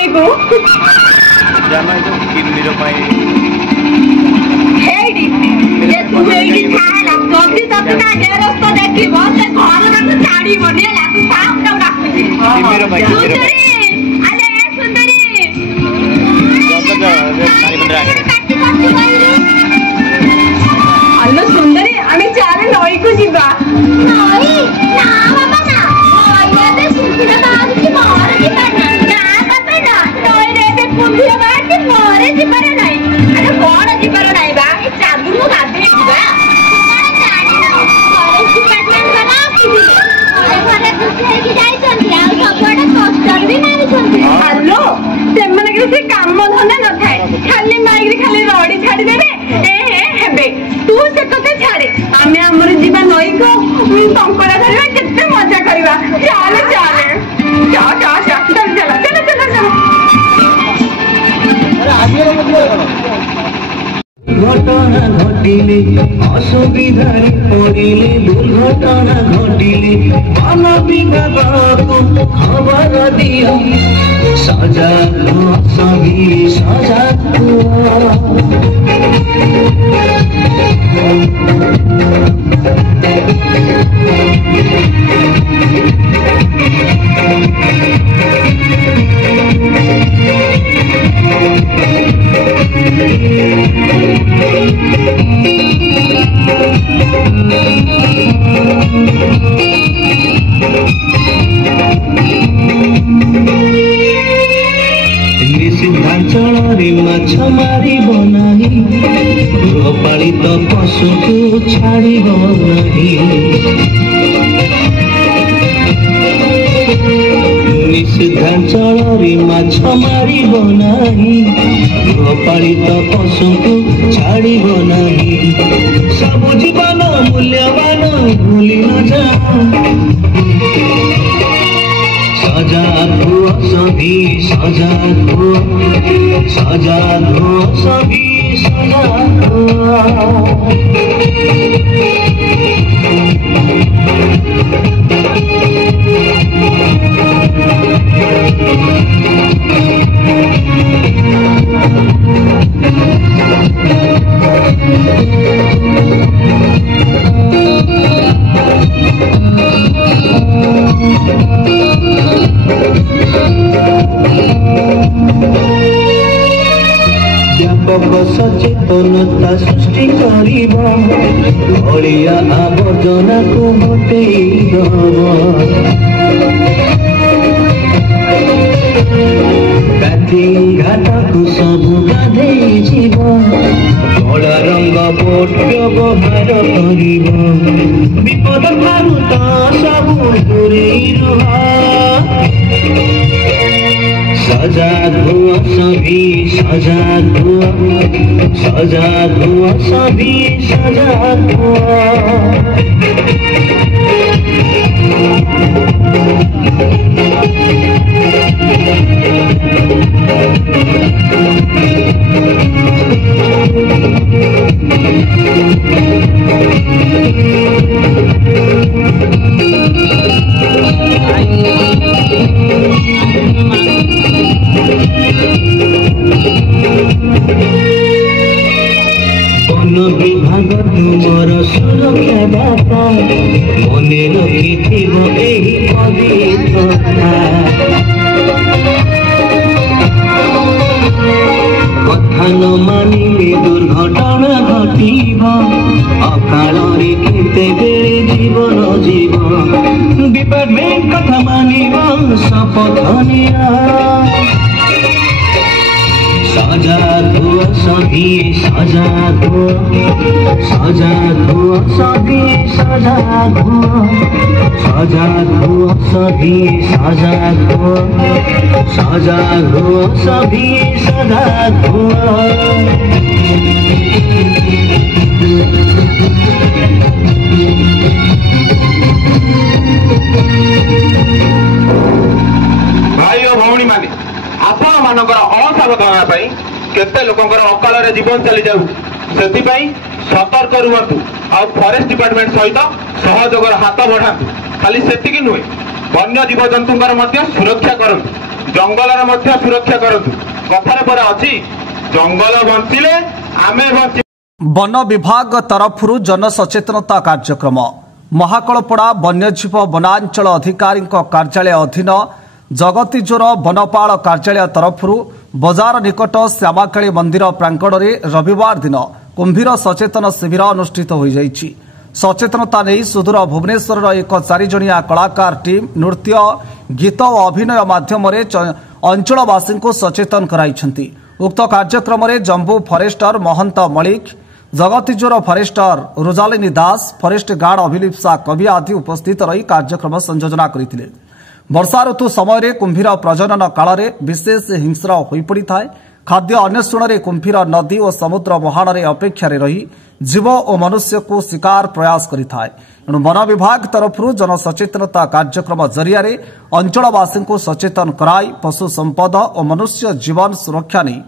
नई को जाना है तो किल्ली रो पाई हेडी ये तू हेडी खाला जल्दी तक ना डेरस तो देखी बहुत से घर में साड़ी बने ला तू साफ तो रखुची किल्ली रो पाई सुंदरी अरे सुंदरी जा साड़ी बंद अल्लो सुंदरी आम्ही चाले नई को जीवा नई ना बाबा ना नई ते सुंदर बाबू की मार की करना ना बाबा ना नई रे ते कुंभिया बात की मारे जी पर नहीं अरे कौन जी पर नहीं बा ए चादू मु गादे जीवा कौन जाने ना फॉरेस्ट डिपार्टमेंट बना की अरे घरे दूसरे की जाई चंदी आ सबडे पोस्टर भी मारी चंदी अल्लो से मन के से काम धंदा न थाए खाली माइग्री खाली रडी छाडी देबे ए हेबे तू से कते छाड़े आमे हमर जीवन नई को कंकड़ा धरबा केते मजा करबा चाले चाले जा जा जा चल चल चल चल चल अरे आगे घटना घटिले असुविधारे पड़िले दुर्घटना घटिले वन विभागको खबर दियो सजाग सभी सजाग निषिद्धांचल माछ मारिब नाही गृहपालित पशु को छाड़िब नाही निषिद्धांचल माछ मारिब नाही गृहपालित पशु को छाड़िब नाही सब जीवन मूल्यवान भूली न जा सजाग हो सभी सजाग हो सभी सजाग हो व्यापक सचेतनता सृष्टि करिब अलिया आवर्जना को हटेइदब गाधी घाट को सब गाधेई जीव कला रंग बोट व्यवहार करिब विपद ठारू त सब दूरेई रह सजाग हुआ सभी सजाग हुआ सभी सजाग हुआ वन विभाग तुमर सुरक्षा दाता मने रखिथिब एही पवित्रता कथा न मानिले दुर्घटना घटिब अकाଳରେ केते बेले जीवन जीव डिपार्टमेंट कथा मानिब शपथ निया सजाग हो सभी सजाग हो सभी सजाग हो सभी सजाग हो सभी सजाग हो भाई और भौणी माने आपण मानकर असावधानता केते लोकंकर अकाल जीवन चली जाऊ से सतर्क रुहतु आ फॉरेस्ट डिपार्टमेंट सहित सहयोगर हाथ बढ़ातु खाली सेतिकी नुहे वन्य जीव जंतुंकर सुरक्षा करंतु जंगल सुरक्षा करतु कथार पर अच्छी जंगल बंचिले आमे बंचि। वन विभाग तरफ जनसचेतनता कार्यक्रम महाकलपड़ा वन्यजीव वनांचल अधिकारी कार्यालय अधीन जगतीजोर वनपाल कार्यालय तरफ बजार निकट श्यामाकाली मंदिर प्रांगण में रविवार दिन कुंभीर सचेतन शिविर अनुष्ठित हो जाइछि। सचेतनता नहीं सुदूर भुवनेश्वर एक 4 जणिया कलाकार टीम नृत्य गीत और अभिनय माध्यम अंचलवासी को सचेतन कराइछन्ति। उक्त कार्यक्रम में जम्बू फरेस्टर महंत मलिक जगतीजोर फरेस्टर रोजालिनी दास फरेस्ट गार्ड अभिलिप्सा कवि आदि उपस्थित रही कार्यक्रम संयोजना करथिले। वर्षा ऋतु समय कुंभीर प्रजनन काल में विशेष हिंस्र हो पड़ता है। खाद्य अन्वेषण कुंभीर नदी और समुद्र मुहाण में अपेक्षा रही जीव और मनुष्य को शिकार प्रयास करिथाय। एणु वन विभाग तरफ जनसचेतनता कार्यक्रम जरिया अंचलवासी को सचेतन कराई पशु संपद और मनुष्य जीवन सुरक्षा नहीं